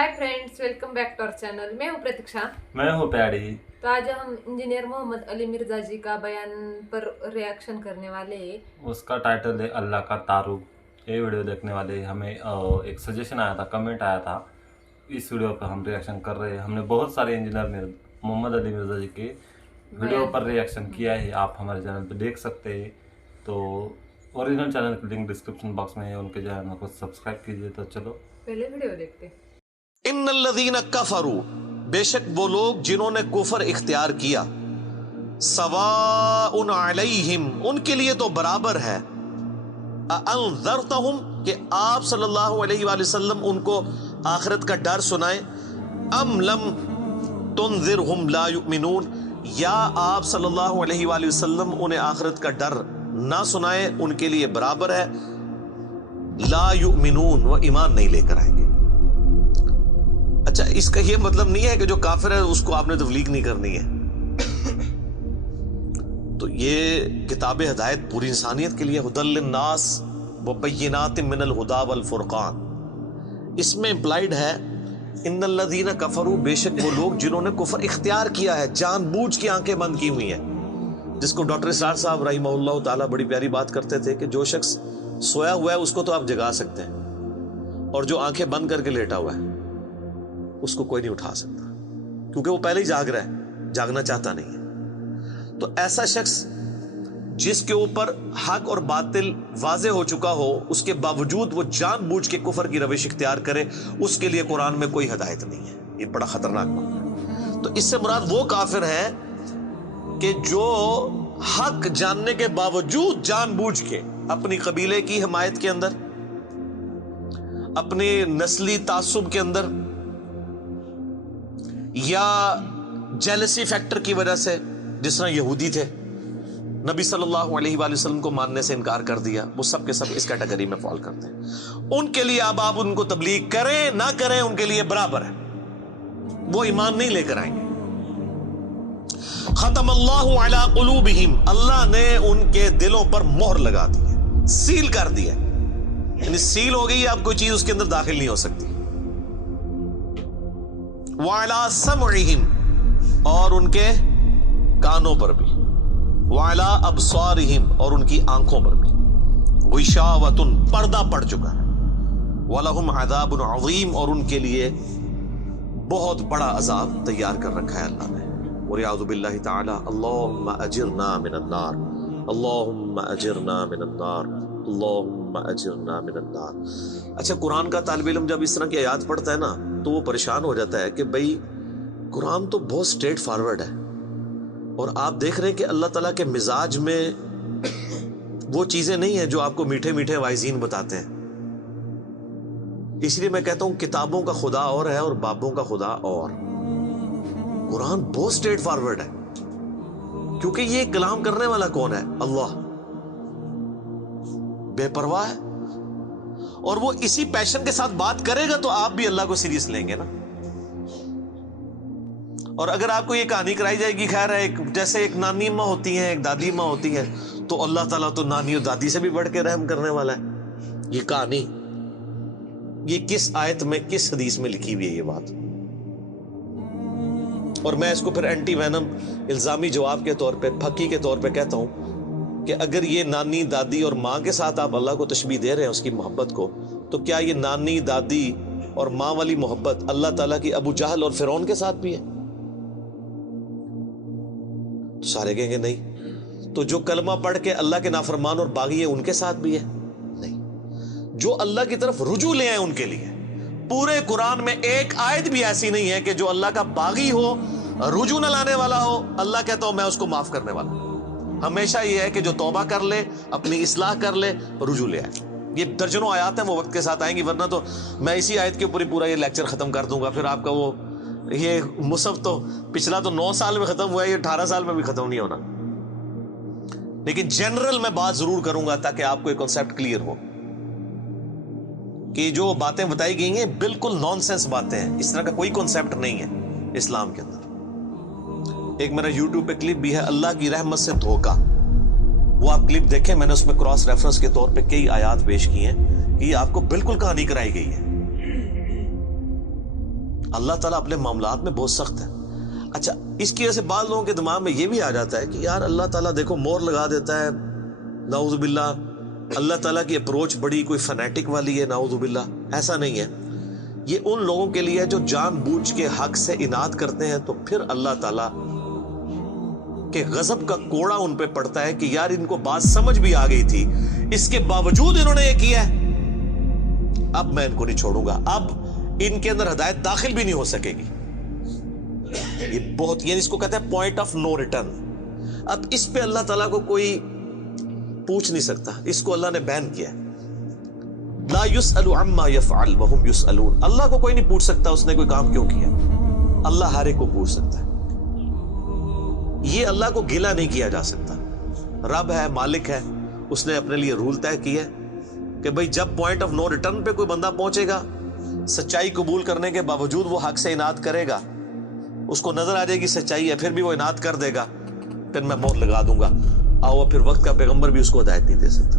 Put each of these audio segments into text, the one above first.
Hi friends, welcome back to our channel. मैं हूं प्रतीक्षा। मैं हूँ प्यारी। तो आज हम इंजीनियर मोहम्मद अली मिर्जा जी का बयान पर रिएक्शन करने वाले हैं। उसका टाइटल है अल्लाह का तारुफ। ये वीडियो देखने वाले हमें एक सजेशन आया था, कमेंट आया था, इस वीडियो पर हम रिएक्शन कर रहे हैं। हमने बहुत सारे इंजीनियर मोहम्मद अली मिर्जा जी के वीडियो पर रिएक्शन किया है, आप हमारे चैनल पर देख सकते हैं। तो ओरिजिनल चैनल की लिंक डिस्क्रिप्शन बॉक्स में है, उनके चैनल को सब्सक्राइब कीजिए। तो चलो पहले वीडियो देखते हैं। इन्नल्लज़ीना कफरू, बेशक वो लोग जिन्होंने कुफर इख्तियार किया, सवाउन अलैहिम, उनके लिए तो बराबर है, अअंज़रतहुम, कि आप सल्लल्लाहु अलैहि वसल्लम उनको आखिरत का डर सुनाएं, अम लम तुनज़िरहुम ला युमिनून, या आप सल्लल्लाहु अलैहि वसल्लम उन्हें आखिरत का डर ना सुनाएं, उनके लिए बराबर है, ला युमिनून, वो ईमान नहीं लेकर आएंगे। अच्छा, इसका ये मतलब नहीं है कि जो काफिर है उसको आपने तबलीग नहीं करनी है। तो ये किताब हिदायत पूरी इंसानियत के लिए हुदल लिन्नास व बय्यिनातिम मिनल हुदा वल फुरकान, इसमें इम्प्लाइड है इन्नल्लज़ीना कफरू, बेशक वो लोग जिन्होंने कुफर इख्तियार किया है, जानबूझ की आंखें बंद की हुई हैं। जिसको डॉक्टर इसरार साहब रहिमहुल्लाह ताला बड़ी प्यारी बात करते थे कि जो शख्स सोया हुआ है उसको तो आप जगा सकते हैं, और जो आंखें बंद करके लेटा हुआ है उसको कोई नहीं उठा सकता, क्योंकि वो पहले ही जाग रहा है, जागना चाहता नहीं है। तो ऐसा शख्स जिसके ऊपर हक और बातिल वाज़े हो चुका हो, उसके बावजूद वो जानबूझ के कुफर की रविश इख्तियार करे, उसके लिए कुरान में कोई हिदायत नहीं है। ये बड़ा खतरनाक मामला है। तो इससे मुराद वो काफिर है कि जो हक जानने के बावजूद जानबूझ के अपनी कबीले की हिमायत के अंदर, अपने नस्ली तासुब के अंदर, या जेलसी फैक्टर की वजह से, जिस तरह यहूदी थे, नबी सल्लल्लाहु अलैहि वसल्लम को मानने से इनकार कर दिया, वो सब के सब इस कैटेगरी में फॉल करते हैं। उनके लिए अब आप उनको तबलीग करें ना करें, उनके लिए बराबर है, वो ईमान नहीं लेकर आएंगे। खतमल्लाहु अला कुलूबिहिम, अल्लाह ने उनके दिलों पर मोहर लगा दी है, सील कर दी है, यानी सील हो गई, अब कोई चीज उसके अंदर दाखिल नहीं हो सकती। वाला समइहिम, और उनके कानों पर भी, वाला अबसारिहिम, और उनकी आंखों पर भी, गिशावतुन, पर्दा पड़ चुका है, वलहुम अज़ाबुन अज़ीम, और उनके लिए बहुत बड़ा अजाब तैयार कर रखा है अल्लाह ने। वलियाउज़ु बिल्लाहि ताला, अल्लाहुम्मा अजिरना मिनन नार, अल्लाहुम्मा अजिरना मिनन नार, अल्लाहुम्मा अजिरना मिनन नार। अच्छा, कुरान का तालिब इल्म जब इस तरह की आयत पढ़ता है ना, तो वो परेशान हो जाता है कि भाई कुरान तो बहुत स्ट्रेट फॉरवर्ड है, और आप देख रहे हैं कि अल्लाह ताला के मिजाज में वो चीजें नहीं है जो आपको मीठे मीठे वाइजीन बताते हैं। इसलिए मैं कहता हूं किताबों का खुदा और है और बाबों का खुदा और। कुरान बहुत स्ट्रेट फॉरवर्ड है, क्योंकि ये कलाम करने वाला कौन है? अल्लाह। बेपरवाह है, और वो इसी पैशन के साथ बात करेगा तो आप भी अल्लाह को सीरियस लेंगे ना। और अगर आपको ये कहानी कराई जाएगी, खैर है, जैसे एक नानी माँ होती है, एक दादी माँ होती है, तो अल्लाह ताला तो नानी और दादी से भी बढ़ के रहम करने वाला है। ये कहानी, ये किस आयत में, किस हदीस में लिखी हुई है ये बात? और मैं इसको फिर एंटी वैनम इल्जामी जवाब के तौर पे, फकी के तौर पे कहता हूं कि अगर ये नानी दादी और माँ के साथ आप अल्लाह को तशबीह दे रहे हैं, उसकी मोहब्बत को, तो क्या ये नानी दादी और माँ वाली मोहब्बत अल्लाह ताला की अबू जहल और फिरौन के साथ भी है? तो सारे कहेंगे नहीं। तो जो कलमा पढ़ के अल्लाह के नाफरमान और बागी है, उनके साथ भी है? नहीं। जो अल्लाह की तरफ रुजू ले आए उनके लिए। पूरे कुरान में एक आयत भी ऐसी नहीं है कि जो अल्लाह का बागी हो, रुजू न लाने वाला हो, अल्लाह कहता हूं मैं उसको माफ करने वाला हूं। हमेशा ये है कि जो तौबा कर ले, अपनी इस्लाह कर ले, रुजू ले आए। ये दर्जनों आयत हैं, वो वक्त के साथ आएंगी, वरना तो मैं इसी आयत के ऊपर पूरा ये लेक्चर खत्म कर दूंगा। फिर आपका वो ये मुसहफ तो पिछला तो 9 साल में खत्म हुआ है, ये 18 साल में भी खत्म नहीं होना। लेकिन जनरल मैं बात जरूर करूंगा ताकि आपको एक कॉन्सेप्ट क्लियर हो कि जो बातें बताई गई हैं बिल्कुल नॉनसेंस बातें हैं। इस तरह का कोई कॉन्सेप्ट नहीं है इस्लाम के अंदर। एक मेरा यूट्यूब पे क्लिप भी है, अल्लाह की रहमत से धोखा, वो आप क्लिप देखें, मैंने उसमें क्रॉस रेफरेंस के तौर पे कई आयात पेश की हैं कि आपको बिल्कुल कहानी कराई गई है। اللہ تعالیٰ اپنے معاملات میں بہت سخت ہے. اچھا اس کی وجہ سے بعض لوگوں کے دماغ میں یہ بھی آ جاتا ہے کہ یار اللہ تعالیٰ دیکھو مور لگا دیتا ہے, نعوذ باللہ اللہ تعالیٰ کی اپروچ بڑی کوئی فنیٹک والی ہے, نعوذ باللہ. ایسا نہیں ہے, یہ ان لوگوں کے لیے جو جان بوجھ کے حق سے اناد کرتے ہیں, تو پھر اللہ تعالیٰ کے غضب کا کوڑا ان پہ پڑتا ہے کہ یار ان کو بات سمجھ بھی آ گئی تھی, اس کے باوجود انہوں نے یہ کیا ہے, اب میں ان کو نہیں چھوڑوں گا, اب ان کے اندر ہدایت داخل بھی نہیں ہو سکے گی. یہ بہت, یعنی اس کو کہتے ہیں پوائنٹ آف نو ریٹرن. اب اس پہ اللہ تعالیٰ کو کوئی پوچھ نہیں سکتا, اس کو اللہ نے بین کیا ہے. لا يسأل عما يفعل وهم يسألون. اللہ کو کوئی نہیں پوچھ سکتا اس نے کوئی کام کیوں کیا, اللہ ہر ایک کو پوچھ سکتا ہے. یہ اللہ کو گلا نہیں کیا جا سکتا. رب ہے, مالک ہے, اس نے اپنے لیے رول طے کیا کہ بھئی جب پوائنٹ آف نو ریٹرن پہ کوئی بندہ پہنچے گا, سچائی قبول کرنے کے باوجود وہ حق سے اناد کرے گا, اس کو نظر آ جائے گی سچائی ہے, پھر بھی وہ اناد کر دے گا, پھر میں مہر لگا دوں گا. آؤ پھر وقت کا پیغمبر بھی اس کو ہدایت نہیں دے سکتا.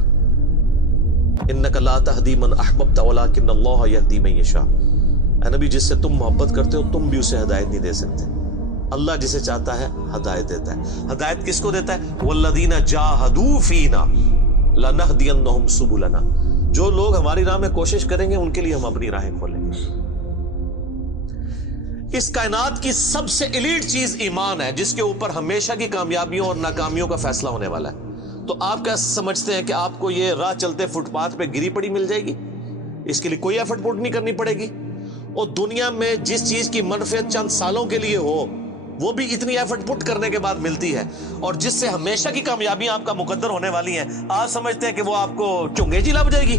انک لا تہدی من احببت ولکن اللہ یہدی من یشاء. اے نبی جس سے تم محبت کرتے ہو تم بھی اسے ہدایت نہیں دے سکتے, اللہ جسے چاہتا ہے ہدایت دیتا ہے. ہدایت کس کو دیتا ہے؟ والذین جاہدوا فینا لنہدینہم سبلنا. جو لوگ ہماری راہ میں کوشش کریں گے ان کے لیے ہم اپنی راہیں کھولیں گے. اس کائنات کی سب سے ایلیٹ چیز ایمان ہے, جس کے اوپر ہمیشہ کی کامیابیوں اور ناکامیوں کا فیصلہ ہونے والا ہے. تو آپ کیا سمجھتے ہیں کہ آپ کو یہ راہ چلتے فٹ پاتھ پہ گری پڑی مل جائے گی؟ اس کے لیے کوئی ایفرٹ پٹ نہیں کرنی پڑے گی. اور دنیا میں جس چیز کی منفعت چند سالوں کے لیے ہو وہ بھی اتنی ایفرٹ پٹ کرنے کے بعد ملتی ہے, اور جس سے ہمیشہ کی کامیابیاں آپ کا مقدر ہونے والی ہیں, آپ سمجھتے ہیں کہ وہ آپ کو چنگے جی لب جائے گی,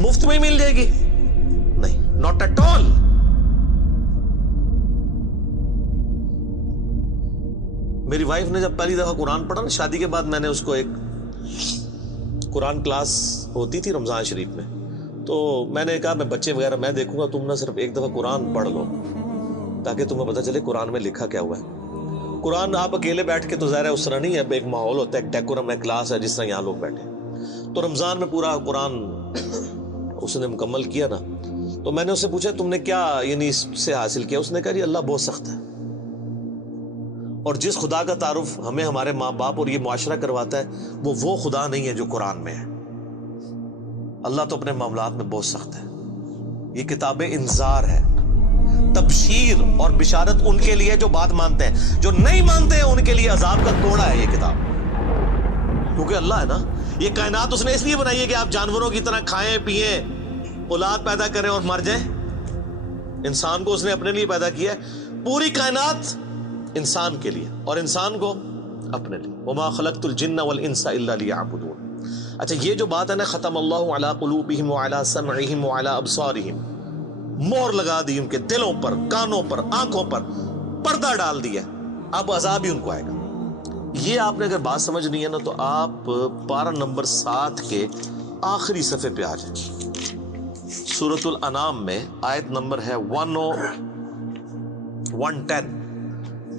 مفت میں مل جائے گی؟ نہیں, ناٹ ایٹ آل. میری وائف نے جب پہلی دفعہ قرآن پڑھا نا شادی کے بعد, میں نے اس کو ایک قرآن کلاس ہوتی تھی رمضان شریف میں, تو میں نے کہا میں بچے وغیرہ میں دیکھوں گا, تم نہ صرف ایک دفعہ قرآن پڑھ لو تاکہ تمہیں پتہ چلے قرآن میں لکھا کیا ہوا ہے. قرآن آپ اکیلے بیٹھ کے تو ظاہر ہے اس طرح نہیں ہے, ایک ماحول ہوتا ہے, ایک ڈیکورم ہے, کلاس ہے, جس طرح یہاں لوگ بیٹھے. تو رمضان میں پورا قرآن اس نے مکمل کیا نا, تو میں نے اس سے پوچھا تم نے کیا یعنی اس سے حاصل کیا؟ اس نے کہا جی اللہ بہت سخت ہے, اور جس خدا کا تعارف ہمیں ہمارے ماں باپ اور یہ معاشرہ کرواتا ہے وہ خدا نہیں ہے جو قرآن میں ہے. اللہ تو اپنے معاملات میں بہت سخت ہے. یہ کتاب انذار ہے, تبشیر اور بشارت ان کے لیے جو بات مانتے ہیں, جو نہیں مانتے ہیں ان کے لیے عذاب کا کوڑا ہے یہ کتاب. کیونکہ اللہ ہے نا, یہ کائنات اس نے اس لیے بنائی ہے کہ آپ جانوروں کی طرح کھائیں پیئیں, اولاد پیدا کریں اور مر جائیں. انسان کو اس نے اپنے لیے پیدا کیا ہے, پوری کائنات انسان کے لیے اور انسان کو اپنے لیے. وما خلقت الجن والانس الا لیعبدون. اچھا یہ جو بات ہے نا, ختم اللہ علی قلوبہم وعلی سمعہم وعلی ابصارہم, مور لگا دی ان کے دلوں پر, کانوں پر, آنکھوں پر, پردہ ڈال دیا, اب عذاب ہی ان کو آئے گا. یہ آپ نے اگر بات سمجھنی ہے نا تو آپ پارہ نمبر 7 کے آخری صفحے پہ آ جائیں. سورۃ الانعام میں آیت نمبر ہے 110,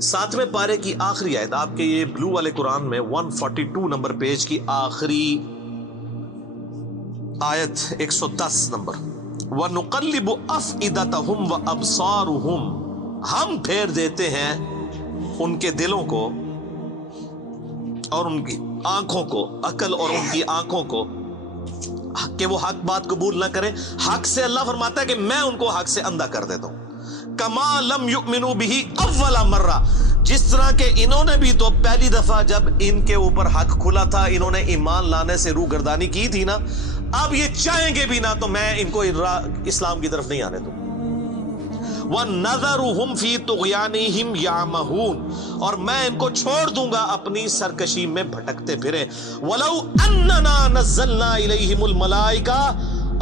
7ویں پارے کی آخری آیت. آپ کے یہ بلو والے قرآن میں 142 نمبر پیج کی آخری آیت 110 نمبر. وَنُقَلِّبُ أَفْئِدَتَهُمْ وَأَبْصَارُهُمْ, ہم پھیر دیتے ہیں ان کے دلوں کو اور ان کی آنکھوں کو, عقل اور ان کی آنکھوں کو, کہ وہ حق بات قبول نہ کریں. حق سے اللہ فرماتا ہے کہ میں ان کو حق سے اندھا کر دیتا ہوں. کما لم یؤمنوا به اول مرہ, جس طرح کہ انہوں نے بھی تو پہلی دفعہ جب ان کے اوپر حق کھلا تھا انہوں نے ایمان لانے سے روح گردانی کی تھی نا, اب یہ چاہیں گے بھی نہ تو میں ان کو اسلام کی طرف نہیں آنے دوں. وَنَذَرُهُمْ فِي طُغْيَانِهِمْ يَعْمَهُونَ, اور میں ان کو چھوڑ دوں گا اپنی سرکشی میں بھٹکتے پھرے. وَلَوْ أَنَّنَا نَزَّلْنَا إِلَيْهِمُ الْمَلَائِكَةَ,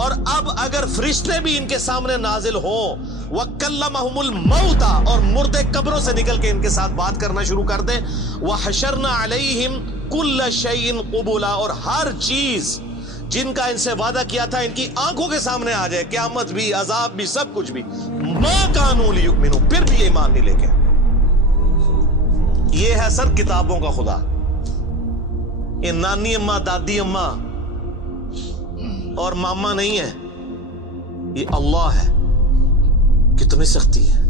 اور اب اگر فرشتے بھی ان کے سامنے نازل ہوں, وَكَلَّمَهُمُ الْمَوْتَى, اور مردے قبروں سے نکل کے ان کے ساتھ بات کرنا شروع کر دیں. وَحَشَرْنَا عَلَيْهِمْ كُلَّ شَيْءٍ قُبُولًا, اور ہر چیز جن کا ان سے وعدہ کیا تھا ان کی آنکھوں کے سامنے آ جائے, قیامت بھی, عذاب بھی, سب کچھ بھی. مَا كَانُوا لِيُؤْمِنُوا, پھر بھی ایمان نہیں لے کے. یہ ہے سر کتابوں کا خدا. یہ نانی اماں, دادی اماں اور ماما نہیں ہے, یہ اللہ ہے. कितनी सख्ती है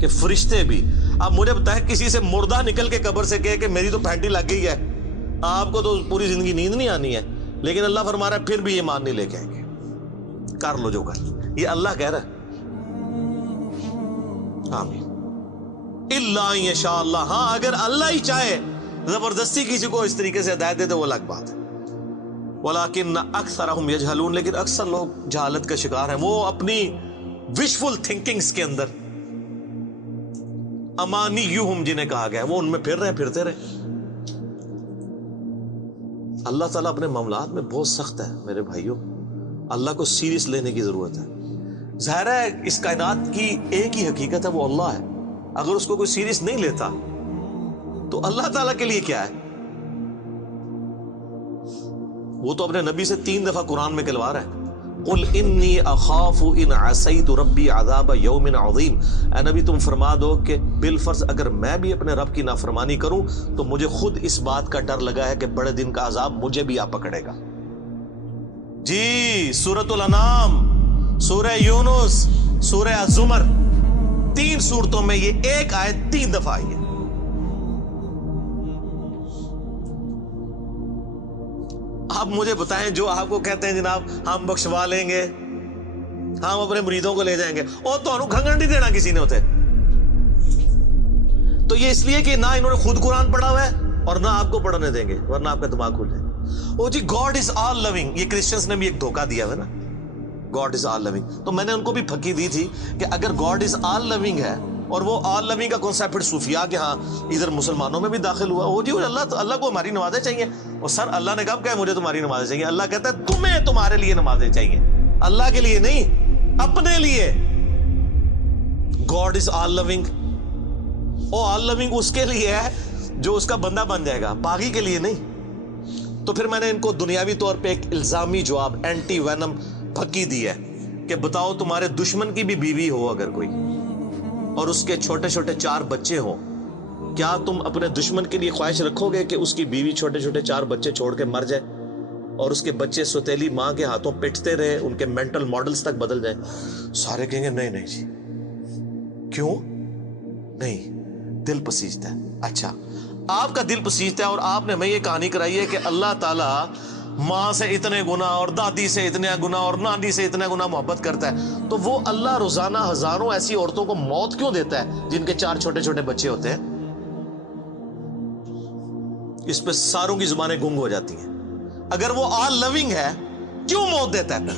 कि फरिश्ते भी। अब मुझे बताएं, किसी से मुर्दा निकल के कब्र से कहे कि मेरी तो फैंटी लग गई है, आपको तो पूरी जिंदगी नींद नहीं आनी है, लेकिन अल्लाह फरमा रहा है फिर भी ईमान नहीं लेके आएंगे, कर लो जो कर। ये अल्लाह कह रहा है। आमीन। इल्ला इंशाअल्लाह, हाँ अगर अल्लाह ही चाहे जबरदस्ती किसी को इस तरीके से हिदायत दे तो वो अलग बात है। वलाकिन अक्सरहुम यजहलून, लेकिन अक्सर लोग जहालत का शिकार हैं। वो अपनी विशफुल थिंकिंग्स के अंदर, अमानियुहुम जिन्हें कहा गया, वो उनमें फिर रहे, फिरते रहे। अल्लाह ताला अपने मामलात में बहुत सख्त है मेरे भाइयों, अल्लाह को सीरियस लेने की जरूरत है। जाहिर है इस कायनात की एक ही हकीकत है, वो अल्लाह है। अगर उसको कोई सीरियस नहीं लेता तो अल्लाह ताला के लिए क्या है? वो तो अपने नबी से 3 दफा कुरान में कहलवा रहा है, कुल इन्नी अखाफु इन असैतु रब्बी अज़ाब यौमिन अज़ीम। ऐ नबी तुम फरमा दो कि बिलफर्ज अगर मैं भी अपने रब की नाफरमानी करूं तो मुझे खुद इस बात का डर लगा है कि बड़े दिन का अजाब मुझे भी आ पकड़ेगा। जी, सूरतुल अनाम, सूरह यूनुस, सूरह अज़्ज़ुमर, 3 सूरतों में ये एक आयत 3 दफा आई है। आप मुझे बताएं, जो आपको कहते हैं जनाब हम बख्शवा लेंगे, हम अपने मुरीदों को ले जाएंगे, और तो खंगन नहीं देना किसी ने होते। तो ये इसलिए कि ना इन्होंने खुद कुरान पढ़ा हुआ है और ना आपको पढ़ने देंगे, वरना आपका दिमाग खुल जाए। ओ जी, गॉड इज ऑल लविंग, ये क्रिश्चियंस ने भी एक धोखा दिया है ना, गॉड इज ऑल लविंग। तो मैंने उनको भी फकी दी थी कि अगर गॉड इज ऑल लविंग है और वो ऑल लविंग का कॉन्सेप्ट फिर सूफिया के हाँ इधर मुसलमानों में भी दाखिल हुआ, हो जी अल्लाह को हमारी नमाजें चाहिए। और सर अल्लाह ने कब कहा मुझे तुम्हारी नमाजें चाहिए? अल्लाह कहता है तुम्हें तुम्हारे लिए नमाजें चाहिए, अल्लाह के लिए नहीं, अपने लिए। God is all loving, oh all loving उसके लिए है जो उसका बंदा बन जाएगा, बागी के लिए नहीं। तो फिर मैंने इनको दुनियावी तौर पे एक इल्जामी जवाब, एंटी वेनम फकी दी है कि बताओ तुम्हारे दुश्मन की भी बीवी हो अगर कोई और उसके छोटे छोटे 4 बच्चे हो, क्या तुम अपने दुश्मन के लिए ख्वाहिश रखोगे कि उसकी बीवी छोटे छोटे 4 बच्चे छोड़ के मर जाए और उसके बच्चे सौतेली मां के हाथों पिटते रहे, उनके मेंटल मॉडल्स तक बदल जाए? सारे कहेंगे नहीं नहीं जी, क्यों नहीं, दिल पसीजता है। अच्छा, आपका दिल पसीजता है और आपने हमें ये कहानी कराई है कि अल्लाह ताला माँ से इतने गुना और दादी से इतने गुना और नानी से इतने गुना मोहब्बत करता है, तो वो अल्लाह रोजाना हजारों ऐसी औरतों को मौत क्यों देता है जिनके 4 छोटे छोटे बच्चे होते हैं? इस पे सारों की जुबानें गुंग हो जाती हैं। अगर वो ऑल लविंग है क्यों मौत देता है?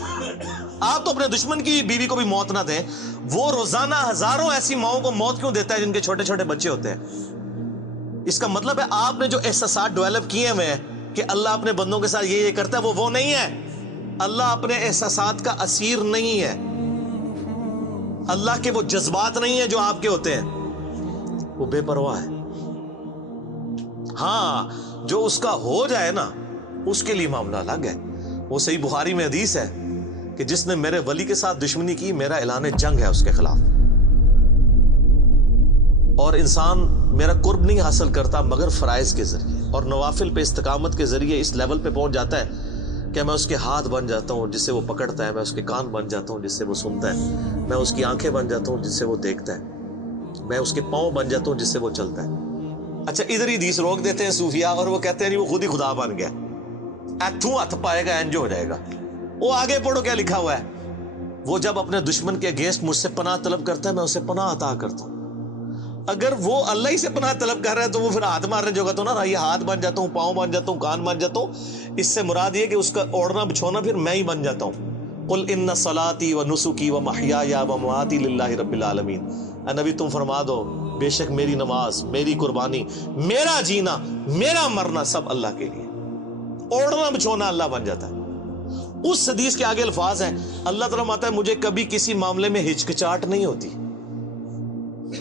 आप तो अपने दुश्मन की बीवी को भी मौत ना दें, वो रोजाना हजारों ऐसी माओं को मौत क्यों देता है जिनके छोटे छोटे बच्चे होते हैं? इसका मतलब है आपने जो एहसास डेवलप किए हुए हैं कि अल्लाह अपने बंदों के साथ ये करता है, वो नहीं है। अल्लाह अपने एहसासात का असीर नहीं है, अल्लाह के वो जज्बात नहीं है जो आपके होते हैं, वो बेपरवाह है। हाँ, जो उसका हो जाए ना उसके लिए मामला अलग है। वो सही बुखारी में हदीस है कि जिसने मेरे वली के साथ दुश्मनी की, मेरा ऐलान जंग है उसके खिलाफ। और इंसान मेरा कुर्ब नहीं हासिल करता मगर फराइज के जरिए और नवाफिल पे इस्तकामत के जरिए इस लेवल पे पहुंच जाता है कि मैं उसके हाथ बन जाता हूं जिससे वो पकड़ता है, मैं उसके कान बन जाता हूं जिससे वो सुनता है, मैं उसकी आंखें बन जाता हूं जिससे वो देखता है, मैं उसके पांव बन जाता हूं जिससे वो चलता है। अच्छा, इधर ही हदीस रोक देते हैं सूफिया और वो कहते हैं जी वो खुद ही खुदा बन गया, ऐथू हथ पाएगा एंज हो जाएगा। वो आगे पढ़ो क्या लिखा हुआ है, वो जब अपने दुश्मन के अगेंस्ट मुझसे पनाह तलब करता है मैं उसे पनाह अता करता हूं। अगर वो अल्लाह ही से पनाह तलब कर रहा है तो वो फिर हाथ मारने जोगा तो ना, ये हाथ बन जाता हूँ, पाँव बन जाता हूँ, कान बन जाता हूँ। इससे मुराद ये कि उसका ओढ़ना बिछोना फिर मैं ही बन जाता हूँ। कुल इन्ना सलाती व नुसुकी व महयाया व ममाती लिल्लाहि रब्बिल आलमीन। नबी तुम फरमा दो बेशक मेरी नमाज, मेरी कुर्बानी, मेरा जीना, मेरा मरना सब अल्लाह के लिए। ओढ़ना बिछोना अल्लाह बन जाता है। उस हदीस के आगे अल्फाज हैं, अल्लाह तआला माता है मुझे कभी किसी मामले में हिचकिचाहट नहीं होती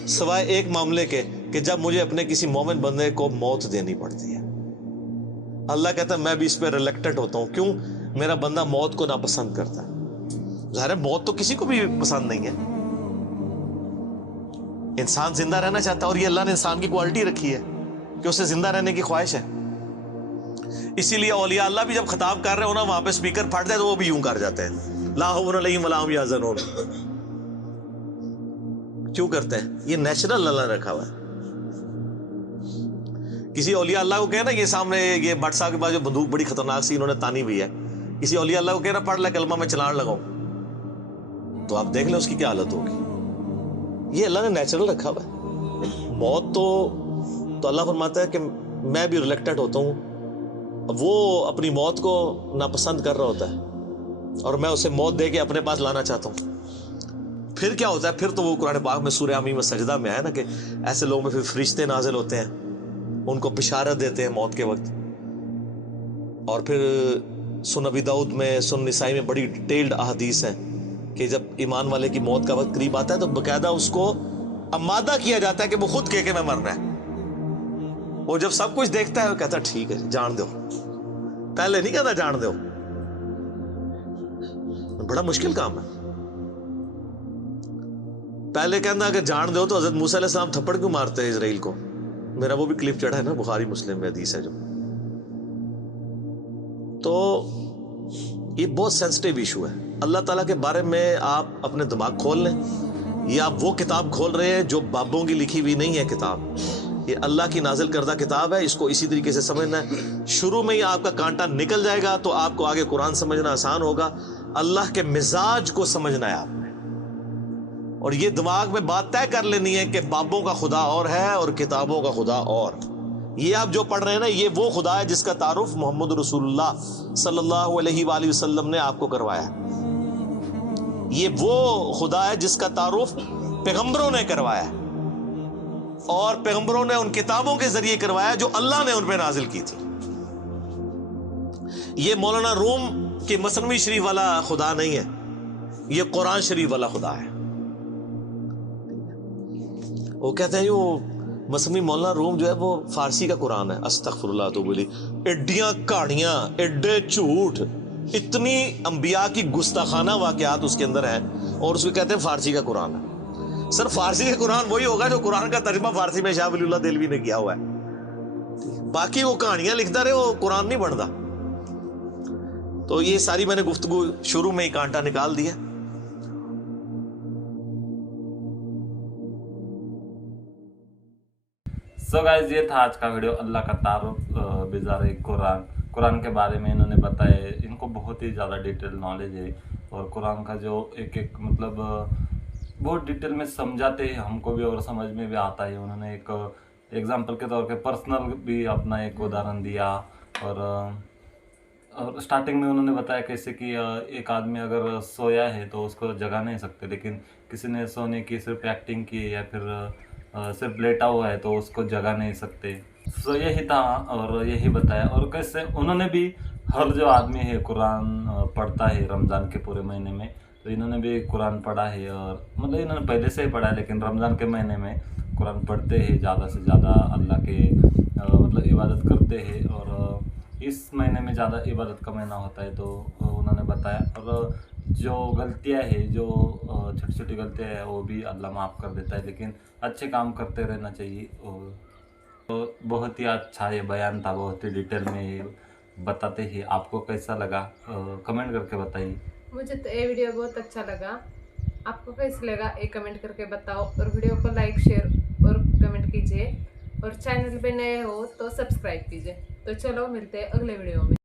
सिवाय एक मामले के कि जब मुझे अपने किसी मोमिन बंदे को मौत देनी पड़ती है। अल्लाह कहता है मैं भी इस पर रिलेक्टेड होता हूं। क्यों? मेरा बंदा मौत को नापसंद करता है। ज़ाहिर है मौत तो किसी को भी पसंद नहीं है, इंसान जिंदा रहना चाहता है और ये अल्लाह ने इंसान की क्वालिटी रखी है कि उसे जिंदा रहने की ख्वाहिश है। इसीलिए औलिया अल्लाह भी जब खिताब कर रहे हो ना वहां पे स्पीकर फट जाए तो वो भी यूं कर जाते हैं, ला हौला अलैहिम वला हुम यहज़नून। क्यों करते हैं? ये नेचुरल अल्लाह ने रखा हुआ है। किसी औलिया अल्लाह को कहना, ये सामने ये भट्ट साहब के पास जो बंदूक बड़ी खतरनाक सी इन्होंने तानी हुई है, किसी औलिया अल्लाह को कहना पढ़ ले कलमा में चलान लगाओ, तो आप देख लें उसकी क्या हालत होगी। ये अल्लाह ने नेचुरल रखा हुआ है। मौत तो अल्लाह फरमाता है कि मैं भी रिलेक्टेड होता हूँ, वो अपनी मौत को नापसंद कर रहा होता है और मैं उसे मौत दे के अपने पास लाना चाहता हूँ। फिर क्या होता है? फिर तो वो कुरान पाक में सूरह आमी में सजदा में आया ना कि ऐसे लोगों में फिर फरिश्ते नाजिल होते हैं, उनको बिशारत देते हैं मौत के वक्त। और फिर सुन अबी दाऊद में, सुन निसाई में बड़ी डिटेल्ड अहादीस है कि जब ईमान वाले की मौत का वक्त करीब आता है तो बकायदा उसको अमादा किया जाता है कि वो खुद कह के मैं मरना है। वो जब सब कुछ देखता है वो कहता है ठीक है जान दो, पहले नहीं कहता जान दो। बड़ा मुश्किल काम है। पहले कहना अगर जान दो तो हजरत मूसा अलैहिस्सलाम थप्पड़ क्यों मारते हैं इजराइल को? मेरा वो भी क्लिप चढ़ा है ना, बुखारी मुस्लिम में हदीस है जो। तो ये बहुत सेंसिटिव इशू है। अल्लाह ताला के बारे में आप अपने दिमाग खोल लें, ये आप वो किताब खोल रहे हैं जो बाबों की लिखी हुई नहीं है किताब, ये अल्लाह की नाजिल करदा किताब है। इसको इसी तरीके से समझना है। शुरू में ही आपका कांटा निकल जाएगा तो आपको आगे कुरान समझना आसान होगा। अल्लाह के मिजाज को समझना है आपने, और ये दिमाग में बात तय कर लेनी है कि बाबों का खुदा और है और किताबों का खुदा और। ये आप जो पढ़ रहे हैं ना, ये वो खुदा है जिसका तारुफ मोहम्मद रसूलुल्लाह सल्लल्लाहु अलैहि वसल्लम ने आपको करवाया। ये वो खुदा है जिसका तारुफ पैगंबरों ने करवाया, और पैगंबरों ने उन किताबों के जरिए करवाया जो अल्लाह ने उन पे नाजिल की थी। ये मौलाना रूम के मसनवी शरीफ वाला खुदा नहीं है, ये कुरान शरीफ वाला खुदा है। वो कहते हैं वो मसनवी मौलाना रूम जो है वो फारसी का कुरान है। अस्तगफिरुल्लाह तो बोली, एडियां कहानियां, एडे झूठ, इतनी अंबिया की गुस्ताखाना वाकयात उसके अंदर है, और उसको कहते हैं फारसी का कुरान है। सर फारसी का कुरान वही होगा जो कुरान का तर्जुमा फारसी में शाह वलीउल्लाह देलवी ने किया हुआ है। बाकी वो कहानियां लिखता रहे, वो कुरान नहीं बनता। तो ये सारी मैंने गुफ्तगू शुरू में ही कांटा निकाल दिया। सो गाइस, ये था आज का वीडियो अल्लाह का तारुफ बिज़ार कुरान के बारे में इन्होंने बताया। इनको बहुत ही ज़्यादा डिटेल नॉलेज है, और कुरान का जो एक एक मतलब बहुत डिटेल में समझाते हैं हमको भी, और समझ में भी आता है। उन्होंने एक एग्जांपल के तौर पे पर्सनल भी अपना एक उदाहरण दिया, और स्टार्टिंग में उन्होंने बताया कैसे कि एक आदमी अगर सोया है तो उसको जगा नहीं सकते, लेकिन किसी ने सोने की सिर्फ एक्टिंग की या फिर सिर्फ लेटा हुआ है तो उसको जगा नहीं सकते। सो यही था और यही बताया। और कैसे उन्होंने भी हर जो आदमी है कुरान पढ़ता है रमज़ान के पूरे महीने में, तो इन्होंने भी कुरान पढ़ा है, और मतलब इन्होंने पहले से ही पढ़ा है, लेकिन रमज़ान के महीने में कुरान पढ़ते हैं, ज़्यादा से ज़्यादा अल्लाह के मतलब इबादत करते हैं। और इस महीने में ज़्यादा इबादत का महीना होता है, तो उन्होंने बताया। और जो गलतियां है, जो छोटी छोटी गलतियां है, वो भी अल्लाह माफ़ कर देता है, लेकिन अच्छे काम करते रहना चाहिए। और तो बहुत ही अच्छा ये बयान था, बहुत ही डिटेल में बताते ही। आपको कैसा लगा कमेंट करके बताइए। मुझे तो ये वीडियो बहुत अच्छा लगा। आपको कैसा लगा ये कमेंट करके बताओ, और वीडियो को लाइक, शेयर और कमेंट कीजिए, और चैनल पे नए हो तो सब्सक्राइब कीजिए। तो चलो मिलते हैं अगले वीडियो में।